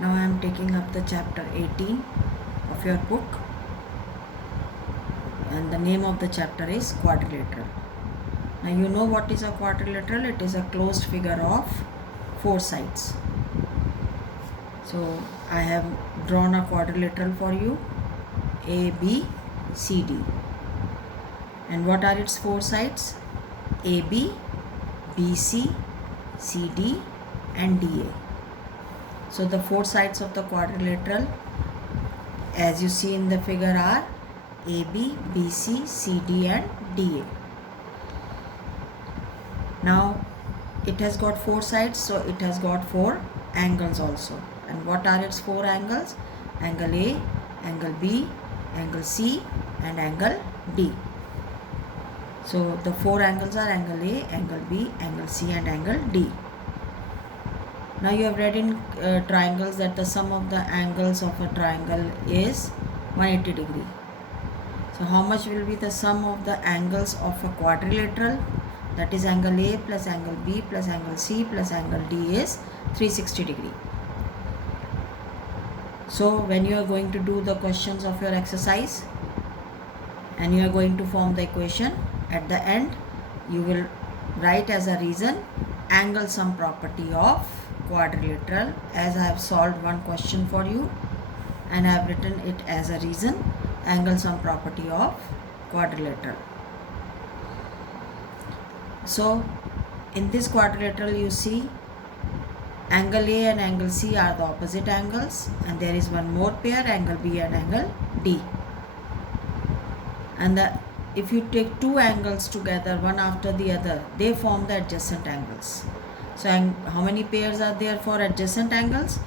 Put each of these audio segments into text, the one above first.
Now I am taking up the chapter 18 of your book, and the name of the chapter is quadrilateral. Now you know what is a quadrilateral. It is a closed figure of four sides. So I have drawn a quadrilateral for you, A, B, C, D. And what are its four sides? AB, BC, CD and DA. So the four sides of the quadrilateral, as you see in the figure, are AB, BC, CD and DA. Now it has got four sides, so it has got four angles also. And what are its four angles? Angle A, angle B, angle C and angle D. So the four angles are angle A, angle B, angle C and angle D. Now you have read in triangles that the sum of the angles of a triangle is 180 degree. So how much will be the sum of the angles of a quadrilateral? That is angle A plus angle B plus angle C plus angle D is 360 degree. So when you are going to do the questions of your exercise and you are going to form the equation, at the end you will write as a reason angle sum property of quadrilateral, as I have solved one question for you and I have written it as a reason angle sum property of quadrilateral. So in this quadrilateral you see angle A and angle C are the opposite angles, and there is one more pair, angle B and angle D. And if you take two angles together, one after the other, they form the adjacent angles. So how many pairs are there for adjacent angles?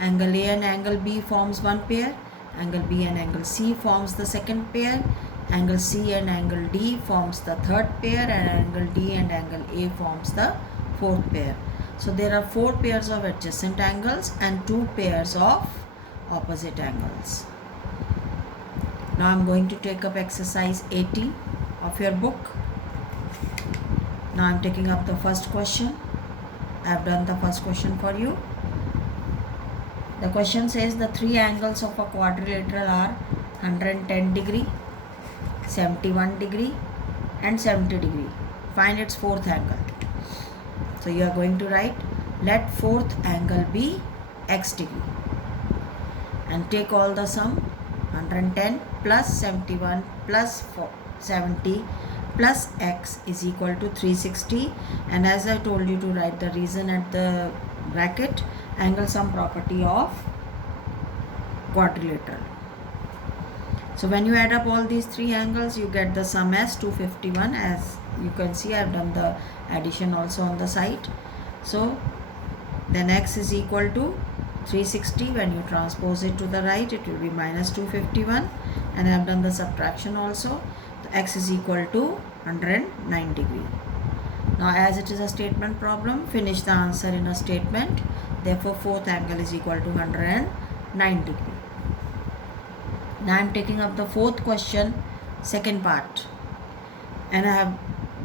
Angle A and angle B forms one pair, angle B and angle C forms the second pair, angle C and angle D forms the third pair, and angle D and angle A forms the fourth pair. So there are four pairs of adjacent angles and two pairs of opposite angles. Now I am going to take up exercise 18 of your book. Now I am taking up the first question. I have done the first question for you. The question says the three angles of a quadrilateral are 110 degree, 71 degree and 70 degree. Find its fourth angle. So you are going to write, let fourth angle be x degree, and take all the sum. 110 plus 71 plus 70 plus x is equal to 360, and as I told you to write the reason at the bracket, angle sum property of quadrilateral. So when you add up all these three angles, you get the sum as 251. As you can see, I have done the addition also on the side. So then x is equal to 360. When you transpose it to the right, it will be minus 251, and I have done the subtraction also. The x is equal to 109 degree. Now as it is a statement problem, finish the answer in a statement. Therefore fourth angle is equal to 109 degree. Now I am taking up the fourth question, second part, and I have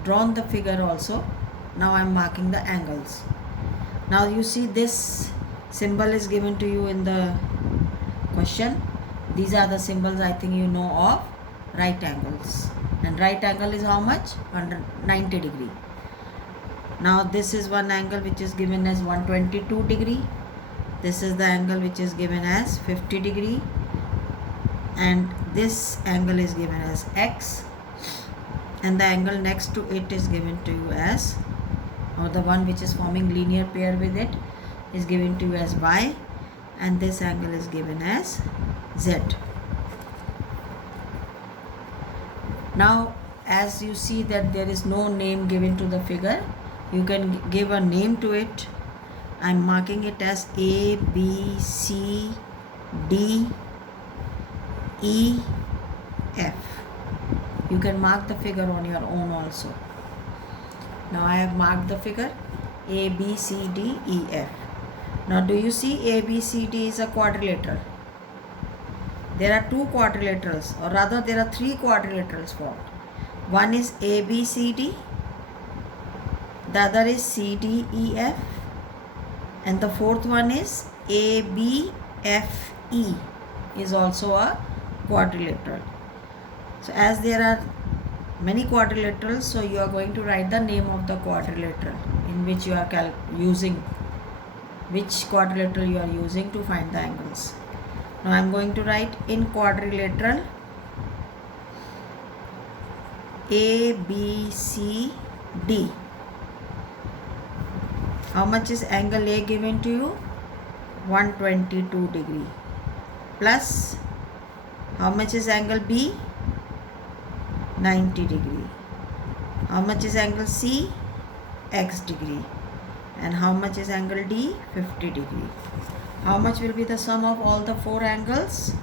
drawn the figure also. Now I am marking the angles. Now you see this symbol is given to you in the question. These are the symbols I think you know of right angles, and right angle is how much? 190 degree. Now this is one angle which is given as 122 degree. This is the angle which is given as 50 degree, and this angle is given as x, and the angle next to it is given to you as, or the one which is forming linear pair with it is given to you as y, and this angle is given as z. Now as you see that there is no name given to the figure, you can give a name to it. I am marking it as A, B, C, D, E, F. You can mark the figure on your own also. Now I have marked the figure A, B, C, D, E, F. Now do you see A, B, C, D is a quadrilateral? There are two quadrilaterals, or rather there are three quadrilaterals formed. One is A, B, C, D, the other is C, D, E, F, And the fourth one is ABFE is also a quadrilateral. So as there are many quadrilaterals, so you are going to write the name of the quadrilateral in which you are using, which quadrilateral you are using to find the angles. Now I am going to write in quadrilateral ABCD. How much is angle A given to you? 122 degree. Plus, how much is angle B? 90 degree. How much is angle C? X degree. And how much is angle D? 50 degree. How much will be the sum of all the four angles?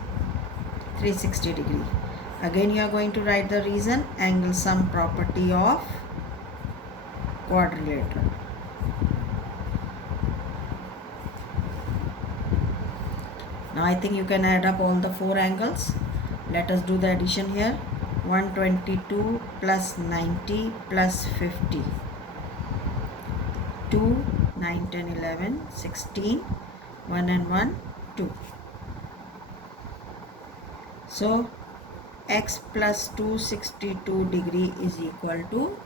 360 degree. Again you are going to write the reason, angle sum property of quadrilateral. Now I think you can add up all the four angles. Let us do the addition here. 122 plus 90 plus 50. 2, 9, 10, 11, 16. 1 and 1, 2. So x plus 262 degree is equal to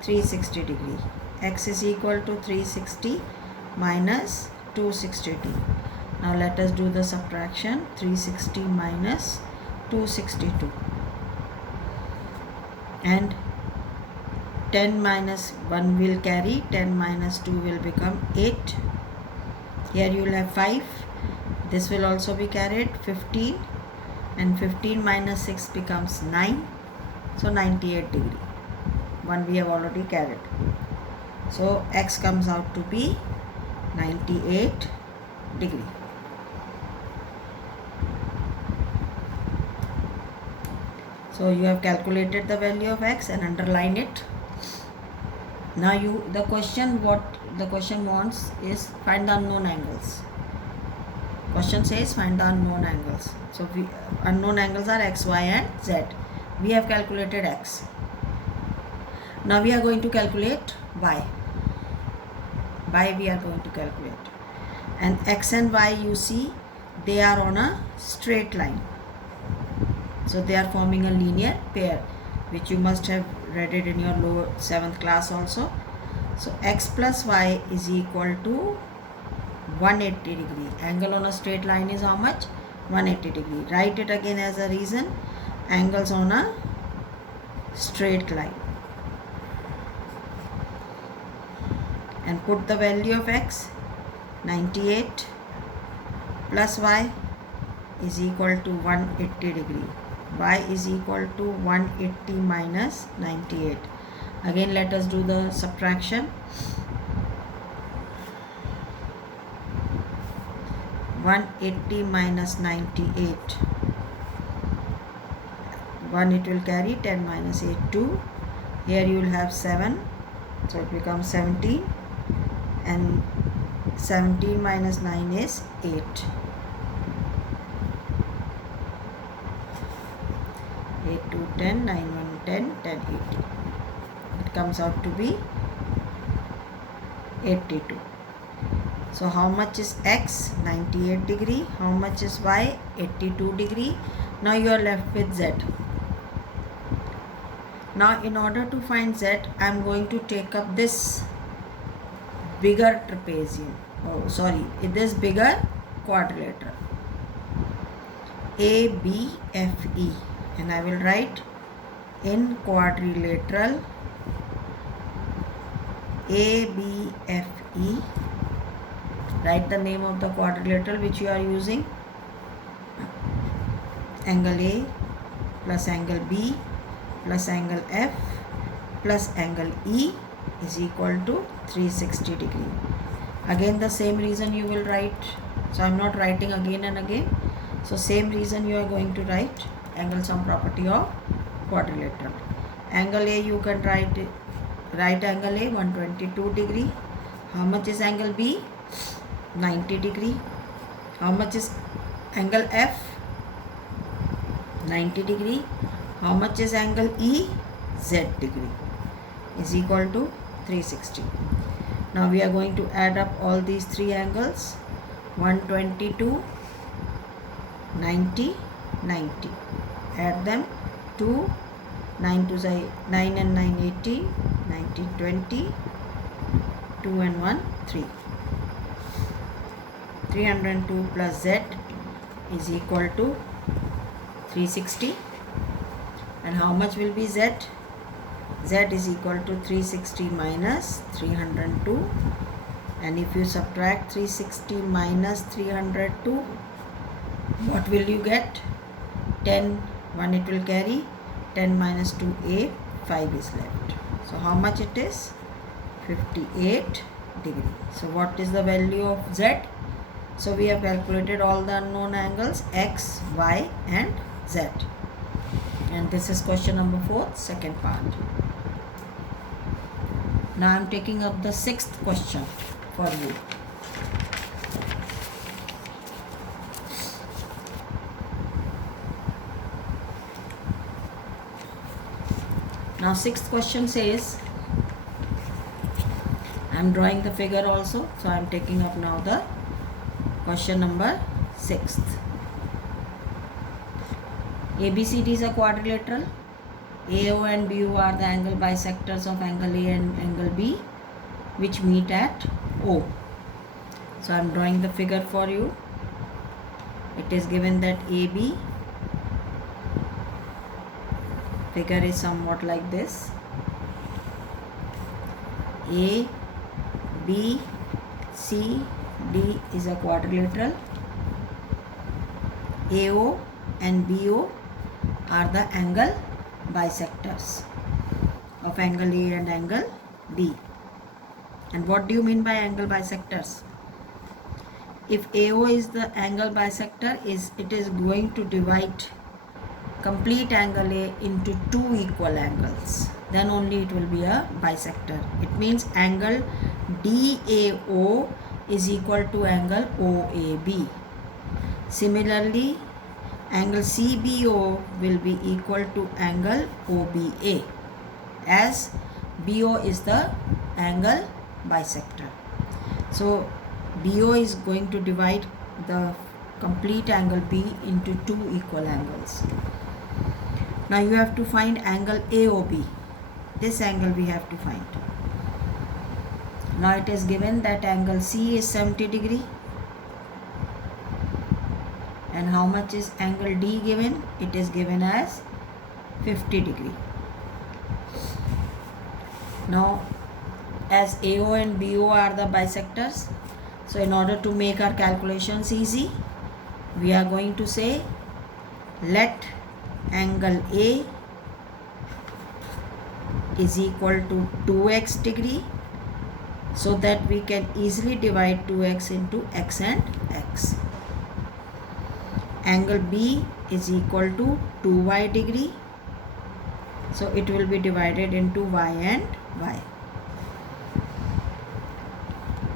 360 degree. X is equal to 360 minus 262. Now let us do the subtraction. 360 minus 262. And 10 minus 1 will carry. 10 minus 2 will become 8. Here you will have 5. This will also be carried. 15. And 15 minus 6 becomes 9. So 98 degree. 1 we have already carried. So x comes out to be 98 degree. So you have calculated the value of x and underline it. Now the question wants is find the unknown angles. Question says find the unknown angles. So unknown angles are x, y and z. We have calculated x. Now we are going to calculate y. Y we are going to calculate. And x and y, you see, they are on a straight line. So they are forming a linear pair, which you must have read it in your lower 7th class also. So x plus y is equal to 180 degree. Angle on a straight line is how much? 180 degree. Write it again as a reason. Angles on a straight line. And put the value of x. 98 plus y is equal to 180 degree. Y is equal to 180 minus 98. Again let us do the subtraction. 180 minus 98. 1 it will carry. 10 minus 8, 2. Here you will have 7. So it becomes 17. And 17 minus 9 is 8. 8, 2, 10, 9, 1, 10, 10, 80. It comes out to be 82. So how much is x? 98 degree. How much is y? 82 degree. Now you are left with z. Now in order to find z, I am going to take up this bigger trapezium. Oh sorry, this bigger quadrilateral. ABFE. And I will write in quadrilateral ABFE. Write the name of the quadrilateral which you are using. Angle A plus angle B plus angle F plus angle E is equal to 360 degree. Again the same reason you will write. So I am not writing again and again. So same reason you are going to write. Angle sum property of quadrilateral. Angle A you can write angle A 122 degree. How much is angle B? 90 degree. How much is angle F? 90 degree. How much is angle E? Z degree is equal to 360. Now we are going to add up all these three angles. 122, 90, 90. Add them. 2, 9 to 9 and 9, 80, 90, 20, 2 and 1, 3. 302 plus Z is equal to 360. And how much will be Z? Z is equal to 360 minus 302. And if you subtract 360 minus 302, what will you get? 10, 1 it will carry. 10 minus 2a, 5 is left. So how much it is? 58 degree. So what is the value of Z? So we have calculated all the unknown angles X, Y and Z. And this is question number 4, second part. Now I am taking up the sixth question for you. Now sixth question says, I am drawing the figure also, so I am taking up now the question number 6th. ABCD is a quadrilateral. AO and BO are the angle bisectors of angle A and angle B, which meet at O. So I am drawing the figure for you. It is given that AB, figure is somewhat like this. A, B, C, D is a quadrilateral. AO and BO are the angle bisectors of angle A and angle B. And what do you mean by angle bisectors? If AO is the angle bisector, it is going to divide complete angle A into two equal angles. Then only it will be a bisector. It means angle DAO is equal to angle OAB. Similarly, angle CBO will be equal to angle OBA, as BO is the angle bisector. So BO is going to divide the complete angle B into two equal angles. Now you have to find angle AOB. This angle we have to find. Now it is given that angle C is 70 degree. And how much is angle D given? It is given as 50 degree. Now as AO and BO are the bisectors, so in order to make our calculations easy, we are going to say let angle A is equal to 2x degree, so that we can easily divide 2x into x and x. Angle B is equal to 2y degree, so it will be divided into y and y.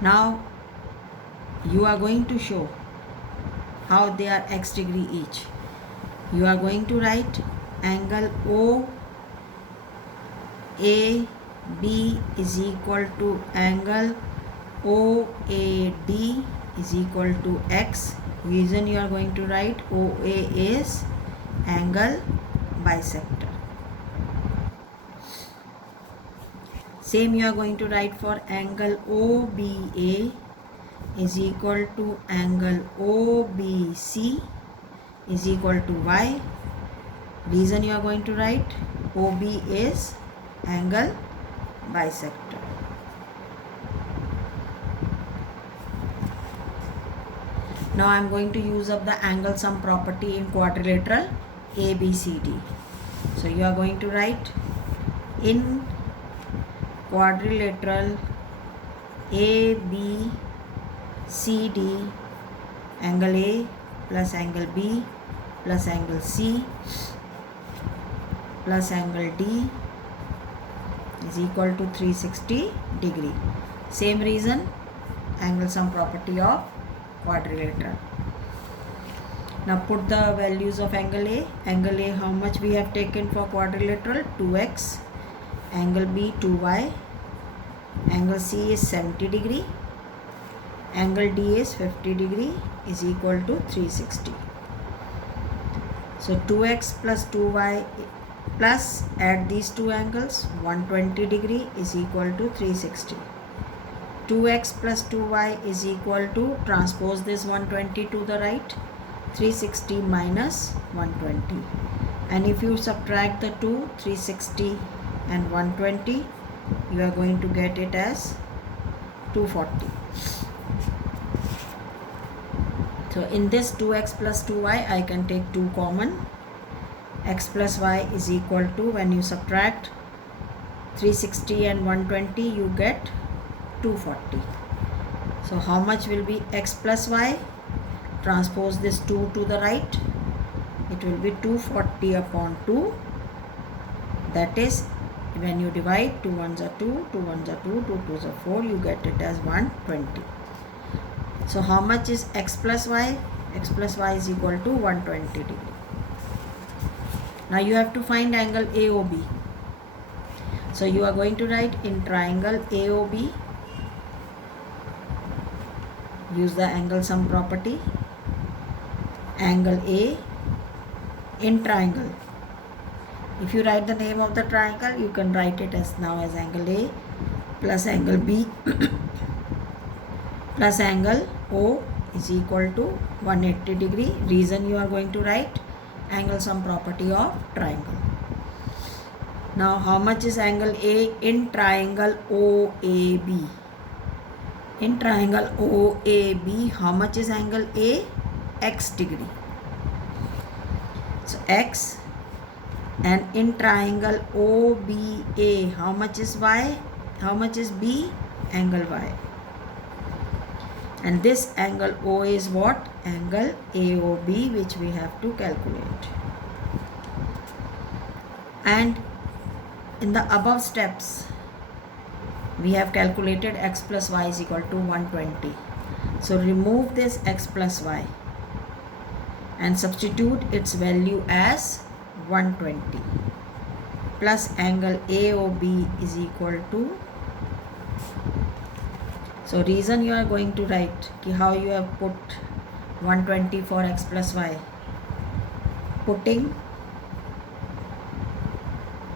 Now you are going to show how they are x degree each. You are going to write angle OAB is equal to angle OAD is equal to x. Reason you are going to write OA is angle bisector. Same you are going to write for angle OBA is equal to angle OBC is equal to y. Reason you are going to write OB is angle bisector. Now I am going to use up the angle sum property in quadrilateral ABCD. So you are going to write in quadrilateral ABCD, angle A plus angle B plus angle C plus angle D is equal to 360 degree. Same reason, angle sum property of quadrilateral. Now put the values of angle A. Angle A, how much we have taken for quadrilateral? 2x. Angle B, 2y. Angle C is 70 degree. Angle D is 50 degree is equal to 360. So 2x plus 2y plus add these two angles, 120 degree is equal to 360. 2x plus 2y is equal to, transpose this 120 to the right, 360 minus 120. And if you subtract the two, 360 and 120, you are going to get it as 240. So in this 2x plus 2y, I can take 2 common. X plus y is equal to, when you subtract 360 and 120, you get 240. So how much will be x plus y? Transpose this 2 to the right. It will be 240 upon 2. That is, when you divide, 2 ones are 2, 2 ones are 2, 2 twos are 4, you get it as 120. So how much is x plus y? X plus y is equal to 120 degree. Now you have to find angle AOB. So you are going to write in triangle AOB, use the angle sum property, angle A in triangle. If you write the name of the triangle, you can write it as now as angle A plus angle B plus angle O is equal to 180 degree. Reason you are going to write angle sum property of triangle. Now how much is angle A in triangle OAB? In triangle OAB, how much is angle A? X degree. So X. And in triangle OBA, how much is Y? How much is B? Angle Y. And this angle O is what? Angle AOB, which we have to calculate. And in the above steps, we have calculated x plus y is equal to 120. So remove this x plus y and substitute its value as 120 plus angle AOB is equal to, so reason you are going to write how you have put 120 for x plus y, putting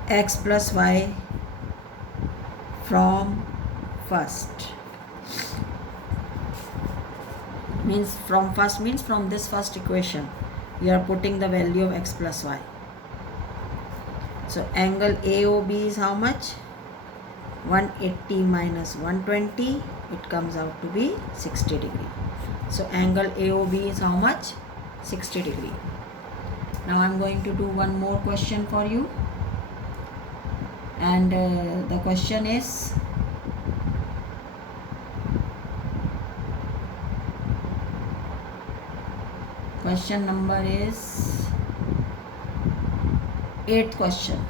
x plus y from first means from this first equation you are putting the value of x plus y. So angle AOB is how much? 180 minus 120, it comes out to be 60 degree. So angle AOB is how much? 60 degree. Now I am going to do one more question for you, and the question is, question number is 8th question.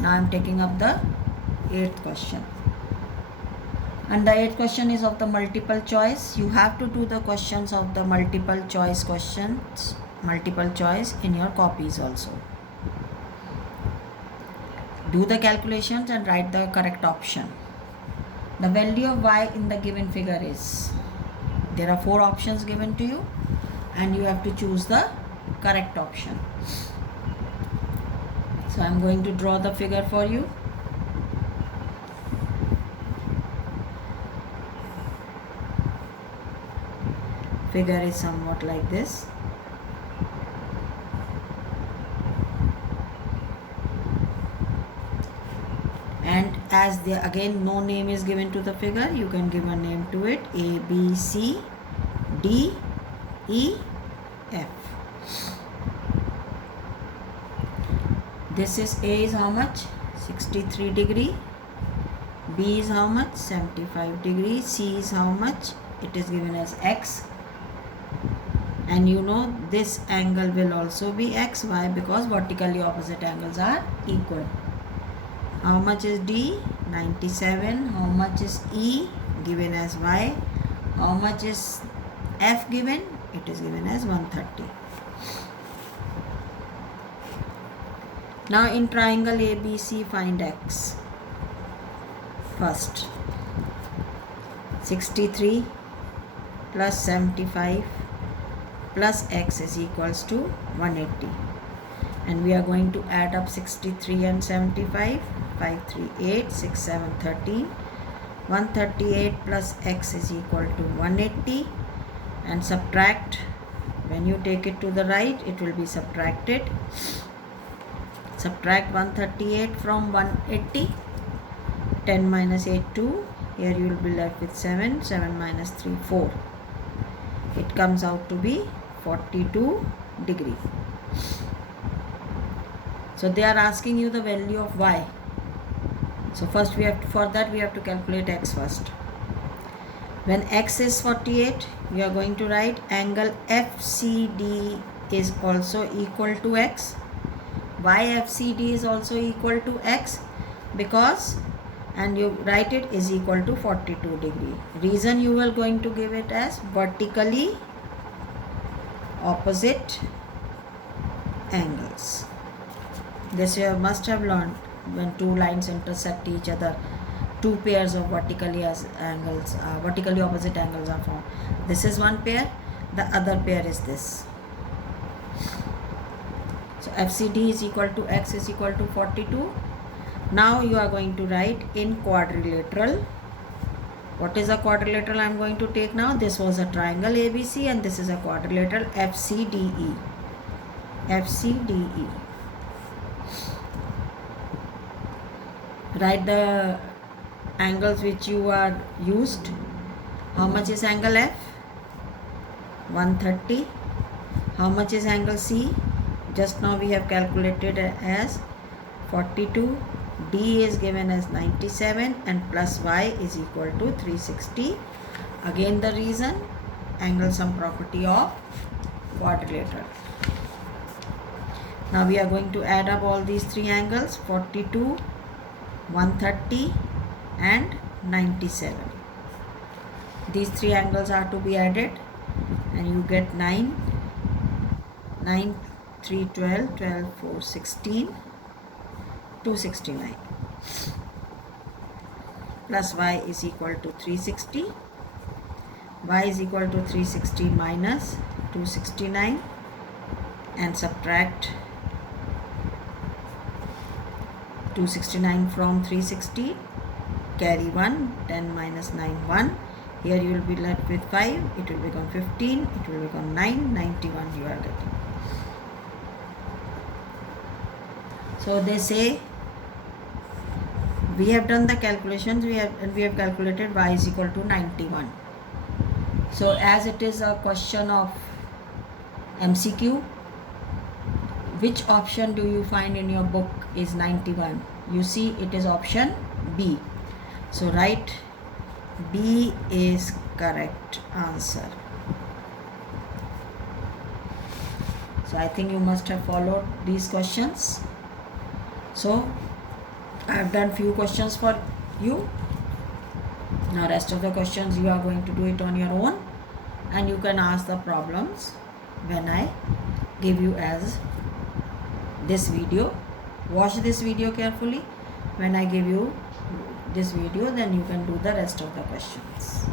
Now I am taking up the 8th question, and the 8th question is of the multiple choice. You have to do the questions of the multiple choice in your copies also. Do the calculations and write the correct option. The value of y in the given figure is, there are 4 options given to you and you have to choose the correct option. So I am going to draw the figure for you. Figure is somewhat like this. And as there again no name is given to the figure, you can give a name to it: A, B, C, D, E, F. This is A is how much? 63 degree. B is how much? 75 degree. C is how much? It is given as X. And you know this angle will also be X. Why? Because vertically opposite angles are equal. How much is D? 97. How much is E? Given as Y. How much is F given? It is given as 130. Now in triangle ABC, find X. first. 63 plus 75 plus x is equals to 180. And we are going to add up 63 and 75. 5, 3, 8, 6, 7, 13. 138 plus x is equal to 180. And subtract. When you take it to the right, it will be subtracted. Subtract 138 from 180. 10 minus 8, 2. Here you will be left with 7. 7 minus 3, 4. It comes out to be 42 degree. So they are asking you the value of y. So first we have to calculate x first. When x is 48, you are going to write angle FCD is also equal to x. Why FCD is also equal to x? Because, and you write it is equal to 42 degree. Reason you are going to give it as vertically opposite angles. This you must have learned when two lines intersect each other. Two pairs of vertically opposite angles are formed. This is one pair, the other pair is this. So FCD is equal to x is equal to 42. Now you are going to write in quadrilateral. What is a quadrilateral I am going to take now? This was a triangle ABC and this is a quadrilateral FCDE. FCDE. Write the angles which you are used. How much is angle F? 130. How much is angle C? Just now we have calculated as 42. D is given as 97 and plus y is equal to 360. Again the reason, angle sum property of quadrilateral. Now we are going to add up all these three angles, 42, 130 and 97. These three angles are to be added and you get 9, 9, 3, 12, 12, 4, 16, 269. Plus y is equal to 360. Y is equal to 360 minus 269 and subtract 269 from 360. Carry 1, 10 minus 9, 1. Here you will be left with 5, it will become 15, it will become 9, 91 you are getting. So they say, we have done the calculations, we have calculated y is equal to 91. So as it is a question of MCQ, which option do you find in your book is 91? You see it is option B. So write B is correct answer. So I think you must have followed these questions. So I have done few questions for you. Now rest of the questions you are going to do it on your own and you can ask the problems when I give you as this video. Watch this video carefully. When I give you this video, then you can do the rest of the questions.